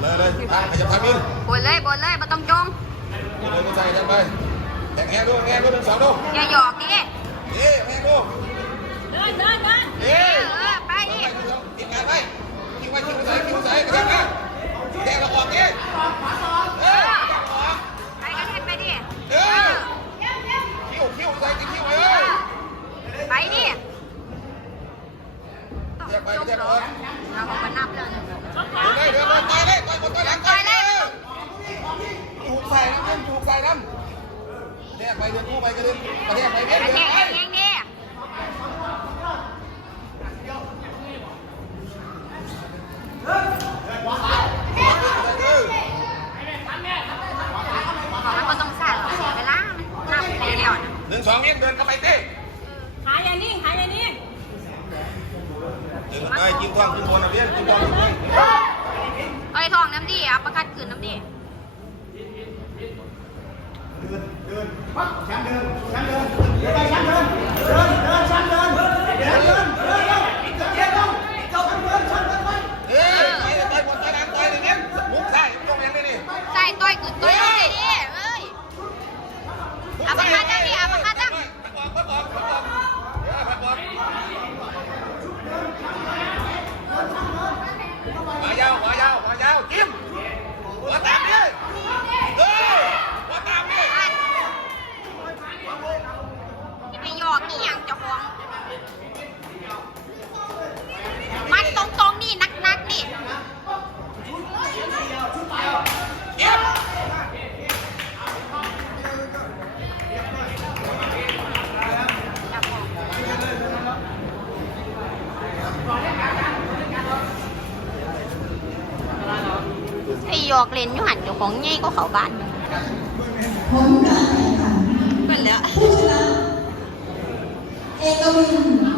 เลยเลยไปจะบทางนี้บนเลยบนเลยมาต้องจงเลยก็ใส่กัไปแต่แง่ดูแง่ดูเป็นสองดูอย่าหยอกดินี่แง่ดูเดินเดินเดินเออไปดิติดงานไปคิวไปคิวใส่คิวใส่กระเด็นไปแดงเราออกดิขวาสองเออไปกระเด็นไปดิเออคิวคิวใส่ ไปจบเดี๋ยวเหรไปอเราบอกว่านับเลยนะเดินเดินต่อยเลยต่อยหลังต่อยเลยถูกใส่น้ำถูกใส่น้ำเนี่ยไปเดินกู้ไปกระเด็นกระเด็นไปเด็นเดินไปเองดิมันก็ต้องใส่หรอกเสียเวลานับไปแล้วนะหนึ่งสองเงี้ยเดินเข้าไปเต้ หายอย่านิ่งหายอย่านิ่ง เดินไป กินทองกินบอลนะเบี้ยกินท้องกินบอลเอ้ทองน้ำดิอัปประคัดขืนน้ำดิเอ้ยไปไปบอลต่อยหลังต่อยเลยเนี่ยมุกใส่ตรงนี้เลยนี่ใส่ต้อยขืนต้อยน้ำดิดิเอ้ยอัปประคัดน้ำดิอัปประคัดน้ำ พักบอกพักบอกพักบอกเออพักบอกมายาวมายาวมายาวจิ้มหัวตามดิเออหัวตามดิ อันนี่ไปหยอกนี่ยังเจะฟ้าของมันตรงๆนี่นักๆนี่ เก็บ อย่าบอก ไอหยอกเล่นอยู่หันเจ้าของใหญ่ก็เขาบ้านผลการแข่งขันเป็นแล้วผู้ชนะเอกวิน